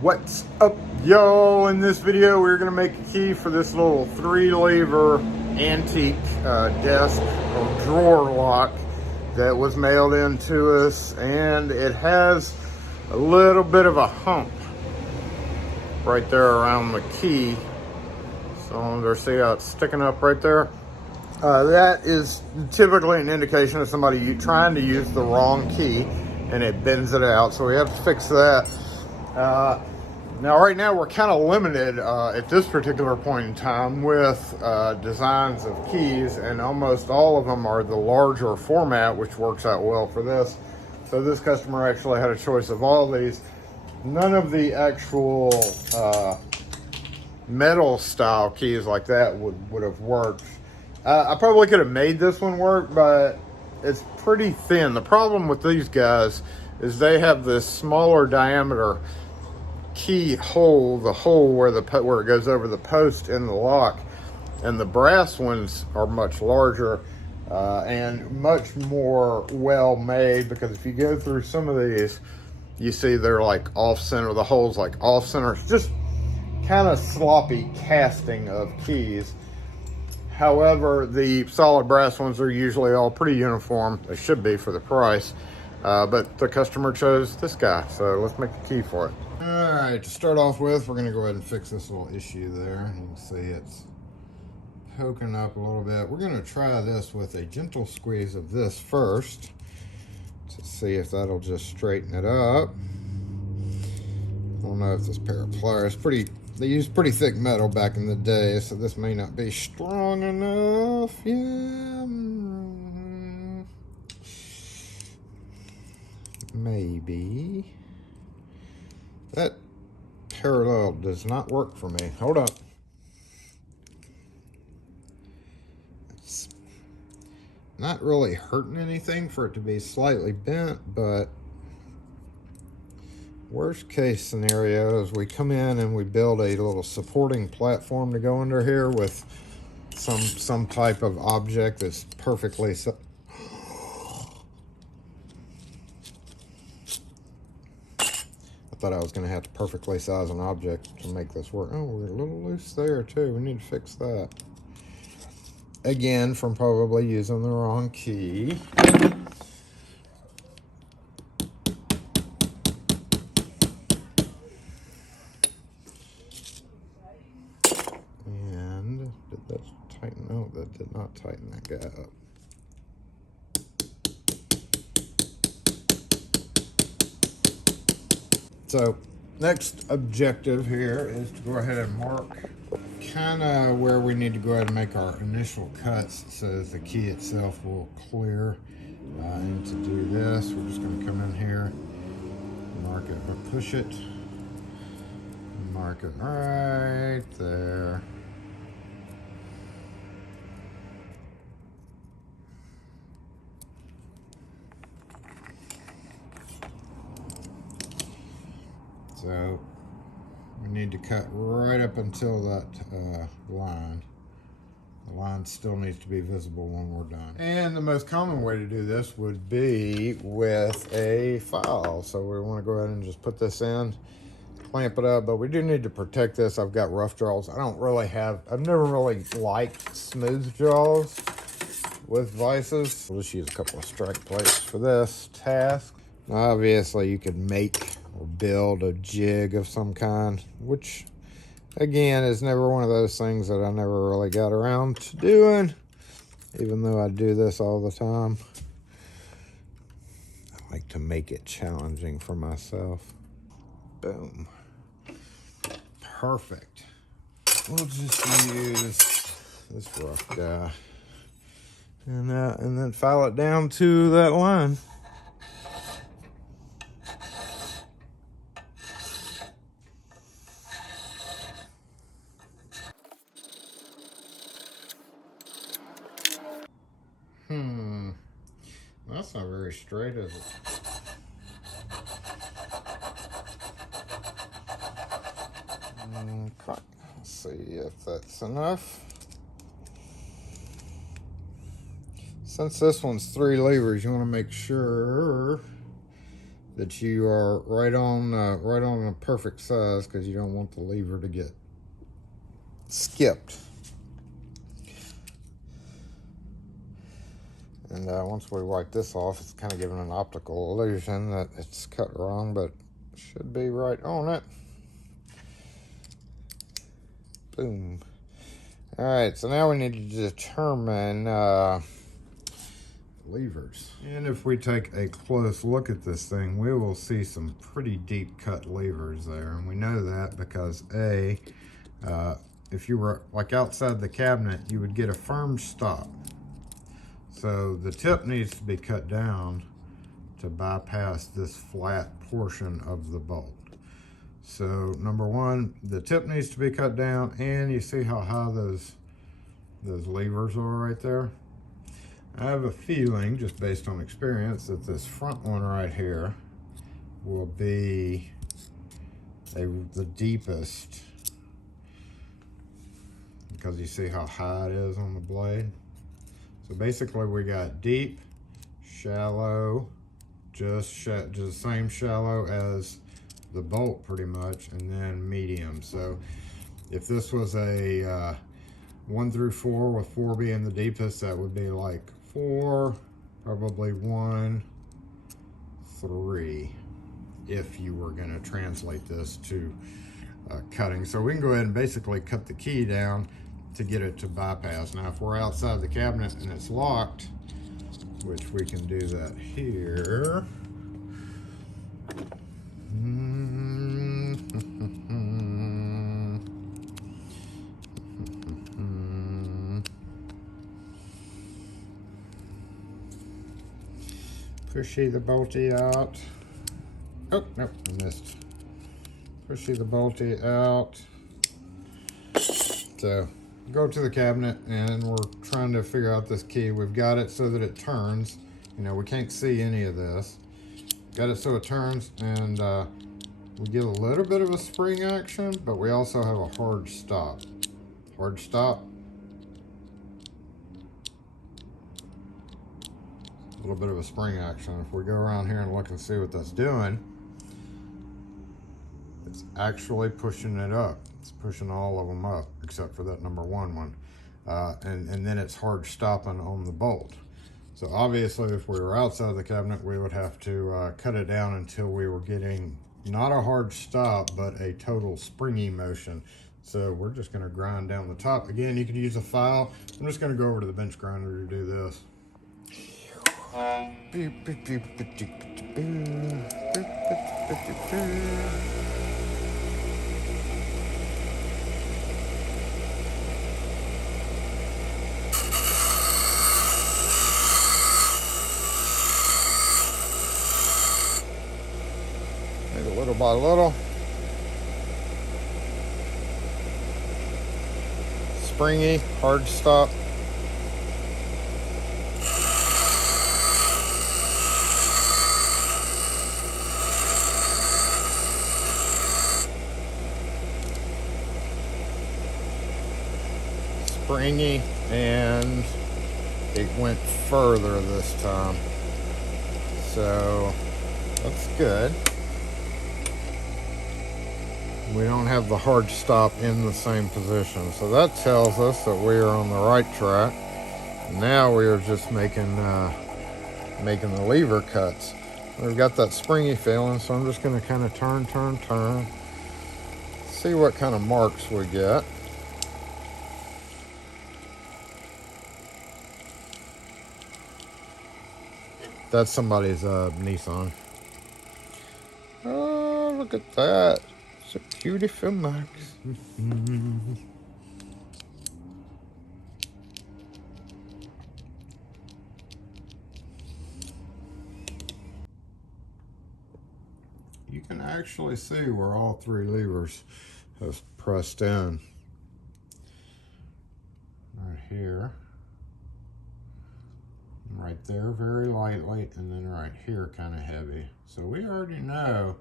What's up, yo? In this video we're going to make a key for this little 3-lever antique desk or drawer lock that was mailed in to us, and it has a little bit of a hump right there around the key. So there, see how it's sticking up right there? That is typically an indication of somebody trying to use the wrong key and it bends it out, so we have to fix that. Now right now we're kind of limited at this particular point in time with designs of keys, and almost all of them are the larger format, which works out well for this. So this customer actually had a choice of all these. None of the actual metal style keys like that would have worked. I probably could have made this one work, but it's pretty thin. The problem with these guys is they have this smaller diameter key hole, the hole where it goes over the post in the lock, and the brass ones are much larger and much more well made, because if you go through some of these, you see they're like off center, the holes like off center. It's just kind of sloppy casting of keys. However, the solid brass ones are usually all pretty uniform. They should be for the price, but the customer chose this guy, so let's make a key for it. All right, to start off with, we're gonna go ahead and fix this little issue there. You can see it's poking up a little bit. We're gonna try this with a gentle squeeze of this first to see if that'll just straighten it up. I don't know if this pair of pliers, they used pretty thick metal back in the day, so this may not be strong enough. Yeah, maybe. That parallel does not work for me. Hold on. It's not really hurting anything for it to be slightly bent, but worst case scenario is we come in and we build a little supporting platform to go under here with some type of object that's perfectly I thought I was going to have to perfectly size an object to make this work. Oh, we're a little loose there too. We need to fix that. Again, from probably using the wrong key. And did that tighten? No, that did not tighten that guy up. So next objective here is to go ahead and mark kind of where we need to go ahead and make our initial cuts so that the key itself will clear. And to do this, we're just going to come in here, mark it, but push it, and mark it right there. So we need to cut right up until that line. The line still needs to be visible when we're done. And the most common way to do this would be with a file. So we want to go ahead and just put this in, clamp it up, but we do need to protect this. I've got rough jaws. I've never really liked smooth jaws with vices. We'll just use a couple of strike plates for this task. Now, obviously you could make or build a jig of some kind, which again is never one of those things that I never really got around to doing, even though I do this all the time. I like to make it challenging for myself. Boom. Perfect. We'll just use this rough guy and then file it down to that line. That's not very straight, is it? Okay. Let's see if that's enough. Since this one's 3 levers, you want to make sure that you are right on a perfect size, because you don't want the lever to get skipped. And once we wipe this off, it's kind of giving an optical illusion that it's cut wrong, but it should be right on it. Boom. All right, so now we need to determine levers. And if we take a close look at this thing, we will see some pretty deep cut levers there. And we know that because if you were like outside the cabinet, you would get a firm stop. So the tip needs to be cut down to bypass this flat portion of the bolt. So number one, the tip needs to be cut down, and you see how high those levers are right there? I have a feeling, just based on experience, that this front one right here will be the deepest, because you see how high it is on the blade. So basically we got deep, shallow, just the same shallow as the bolt pretty much, and then medium. So if this was a 1 through 4, with 4 being the deepest, that would be like 4, probably 1, 3, if you were going to translate this to cutting. So we can go ahead and basically cut the key down to get it to bypass. Now if we're outside the cabinet and it's locked, which we can do that here. Pushy the bolty out. Oh, nope, I missed. Pushy the bolty out. So go to the cabinet, and we're trying to figure out this key. We've got it so that it turns. You know, we can't see any of this. Got it so it turns, and we get a little bit of a spring action, but we also have a hard stop. Hard stop. A little bit of a spring action. If we go around here and look and see what that's doing, it's actually pushing it up. It's pushing all of them up, except for that number 1 one. And then it's hard stopping on the bolt. So obviously, if we were outside the cabinet, we would have to cut it down until we were getting not a hard stop, but a total springy motion. So we're just gonna grind down the top. Again, you could use a file. I'm just gonna go over to the bench grinder to do this. Little by little. Springy, hard stop. Springy, and it went further this time. So that's good. We don't have the hard stop in the same position. So that tells us that we are on the right track. Now we are just making the lever cuts. We've got that springy feeling, so I'm just gonna kind of turn, see what kind of marks we get. That's somebody's Nissan. Oh, look at that. It's a beautiful mark. You can actually see where all 3 levers have pressed in. Right here. Right there very lightly, and then right here kind of heavy. So we already know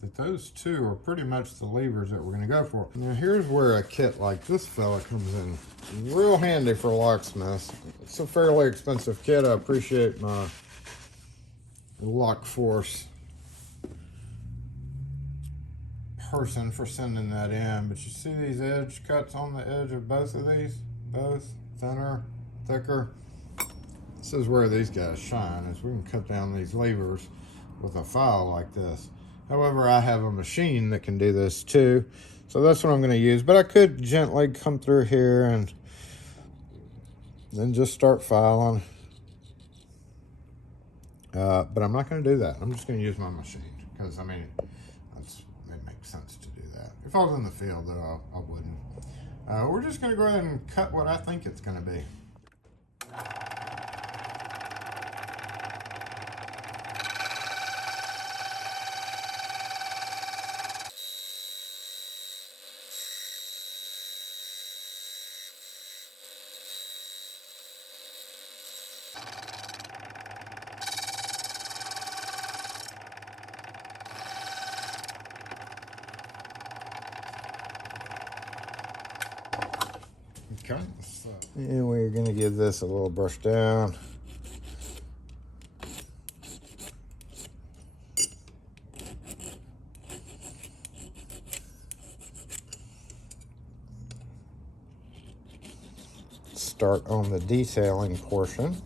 that those 2 are pretty much the levers that we're going to go for. Now here's where a kit like this fella comes in real handy for locksmiths. It's a fairly expensive kit. I appreciate my Lock Force person for sending that in, but you see these edge cuts on the edge of both of these? Both thinner, thicker. This is where these guys shine, is we can cut down these levers with a file like this. However, I have a machine that can do this too, so that's what I'm going to use. But I could gently come through here and then just start filing. But I'm not going to do that. I'm just going to use my machine because, I mean, it makes sense to do that. If I was in the field, though, I wouldn't. We're just going to go ahead and cut what I think it's going to be. Okay, so, and we're going to give this a little brush down. Start on the detailing portion.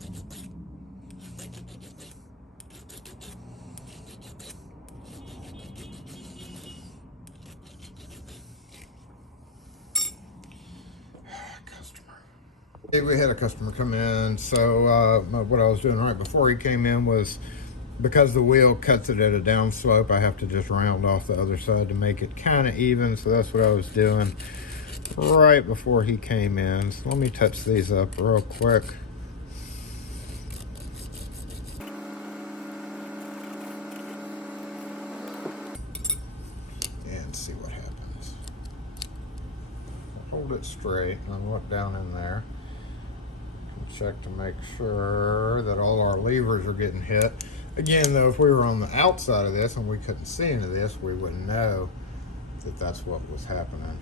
We had a customer come in, so what I was doing right before he came in was, because the wheel cuts it at a down slope, I have to just round off the other side to make it kind of even, so that's what I was doing right before he came in. So let me touch these up real quick. And see what happens. Hold it straight and look down in there. Check to make sure that all our levers are getting hit. Again, though, if we were on the outside of this and we couldn't see into this, we wouldn't know that that's what was happening.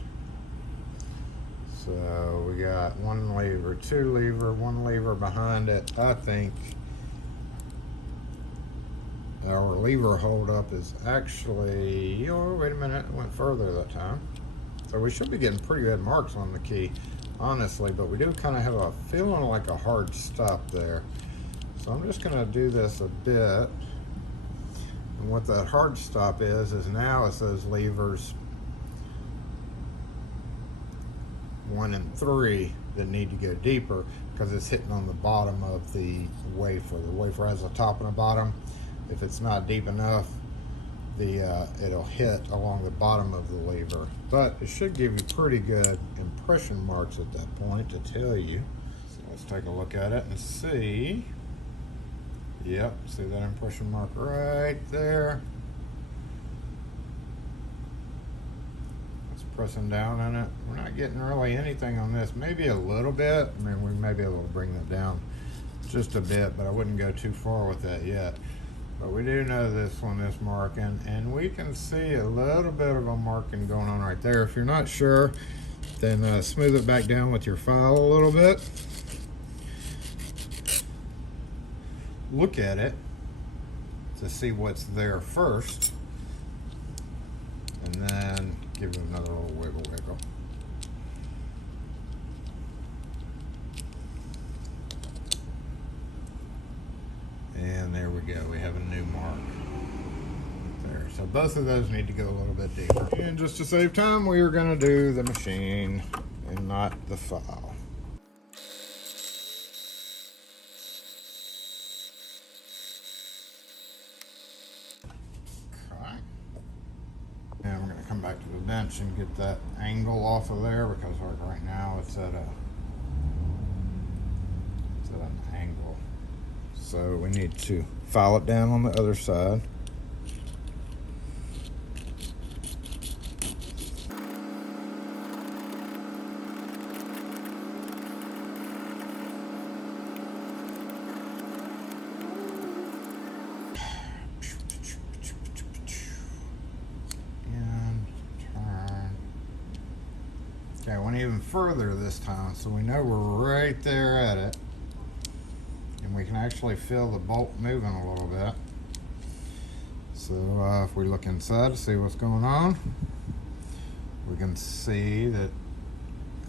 So we got one lever, two lever, one lever behind it. I think our lever holdup is actually, oh, wait a minute, it went further that time. So we should be getting pretty good marks on the key, honestly, but we do kind of have a feeling like a hard stop there. So I'm just going to do this a bit. And what that hard stop is now it's those levers 1 and 3 that need to go deeper because it's hitting on the bottom of the wafer. The wafer has a top and a bottom. If it's not deep enough, it'll hit along the bottom of the lever. But it should give you pretty good impression marks at that point to tell you. So let's take a look at it and see. Yep, see that impression mark right there? It's pressing down on it. We're not getting really anything on this. Maybe a little bit. I mean, we may be able to bring that down just a bit, but I wouldn't go too far with that yet. But we do know this one is marking, and we can see a little bit of a marking going on right there. If you're not sure, then smooth it back down with your file a little bit. Look at it to see what's there first, and then give it another little wiggle. And there we go, we have a new mark there. So both of those need to go a little bit deeper. And just to save time, we are going to do the machine and not the file. Okay. And we're going to come back to the bench and get that angle off of there, because right now it's at an angle. So we need to file it down on the other side. And turn. Okay, I went even further this time, so we know we're right there at it. And we can actually feel the bolt moving a little bit. So if we look inside to see what's going on. can see that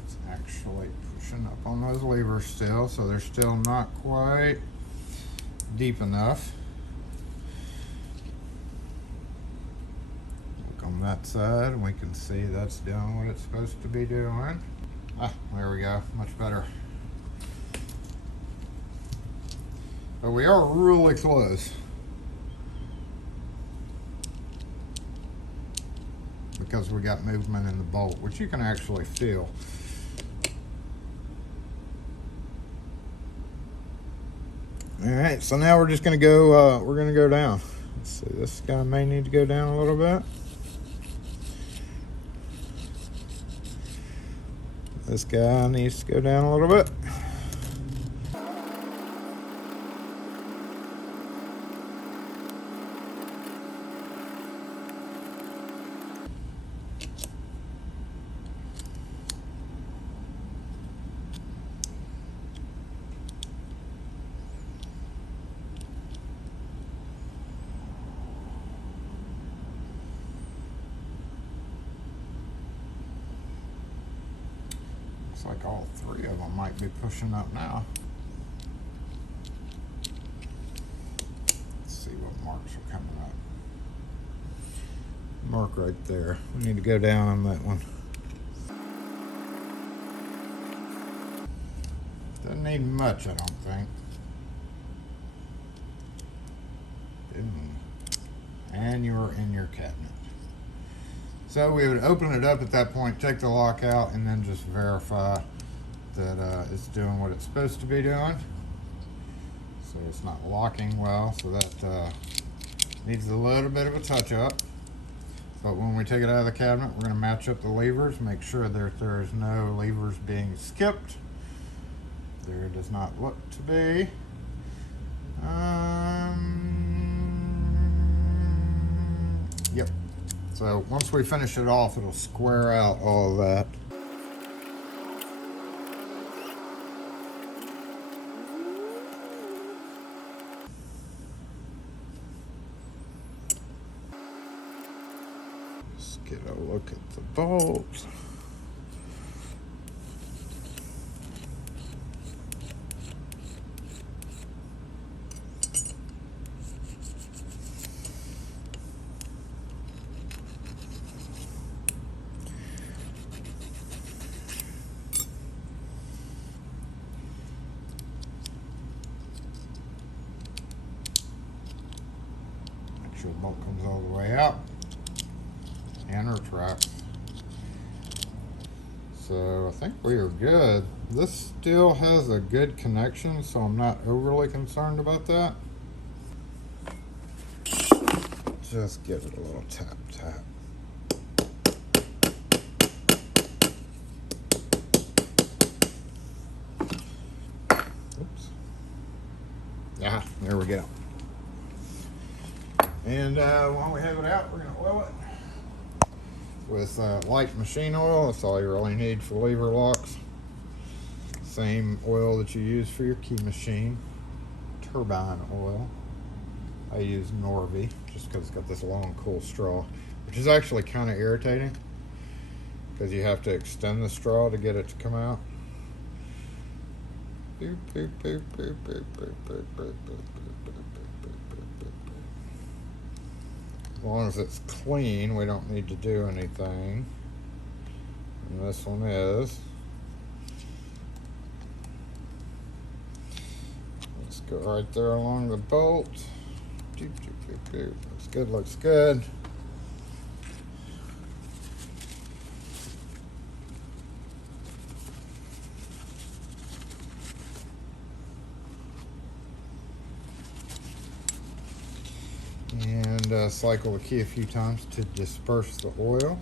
it's actually pushing up on those levers still, so they're still not quite deep enough. Look on that side, and we can see that's doing what it's supposed to be doing. Ah, there we go, much better. But we are really close, because we got movement in the bolt, which you can actually feel. All right, so now we're just gonna go, we're gonna go down. Let's see, this guy may need to go down a little bit. This guy needs to go down a little bit. Looks like all three of them might be pushing up now. Let's see what marks are coming up. Mark right there. We need to go down on that one. Doesn't need much, I don't think. And you're in your cabinet. So we would open it up at that point, take the lock out, and then just verify that it's doing what it's supposed to be doing. So it's not locking well, so that needs a little bit of a touch up. But when we take it out of the cabinet, we're going to match up the levers, make sure that there's no levers being skipped. There does not look to be. Yep. So once we finish it off, it'll square out all of that. Just get a look at the bolts. The bolt comes all the way out and retracts. So I think we are good. This still has a good connection, so I'm not overly concerned about that. Just give it a little tap tap. Oops. Yeah, there we go. And while we have it out, we're going to oil it with light machine oil. That's all you really need for lever locks. Same oil that you use for your key machine. Turbine oil. I use Norby just because it's got this long, cool straw, which is actually kind of irritating because you have to extend the straw to get it to come out. Boop, boop, boop, boop, boop, boop, boop, boop, boop. As long as it's clean, we don't need to do anything. And this one is. Let's go right there along the bolt. Looks good, looks good. And cycle the key a few times to disperse the oil.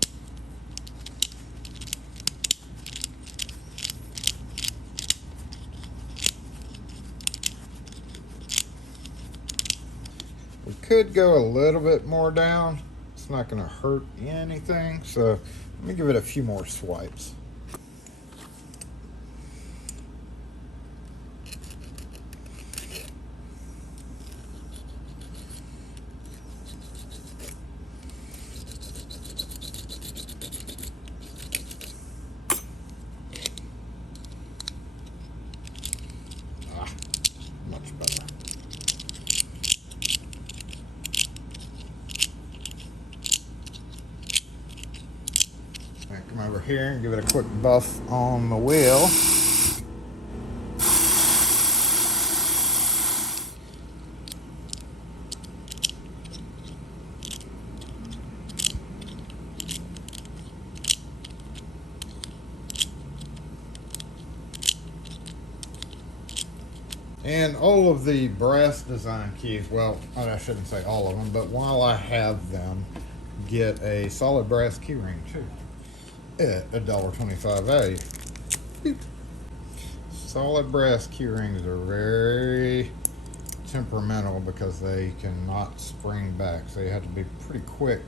We could go a little bit more down. It's not going to hurt anything, so let me give it a few more swipes. Right, come over here and give it a quick buff on the wheel. And all of the brass design keys, well, I shouldn't say all of them, but while I have them, get a solid brass key ring too at $1.25 value. Beep. Solid brass key rings are very temperamental because they cannot spring back, so you have to be pretty quick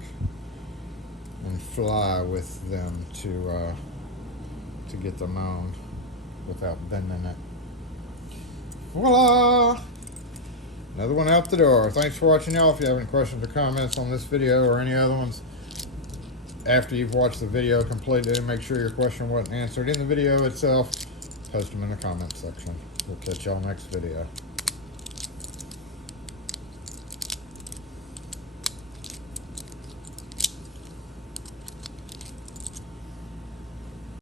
and fly with them to get them on without bending it. Voila! Another one out the door. Thanks for watching, y'all. If you have any questions or comments on this video or any other ones after you've watched the video completely, make sure your question wasn't answered in the video itself, post them in the comments section. We'll catch y'all next video.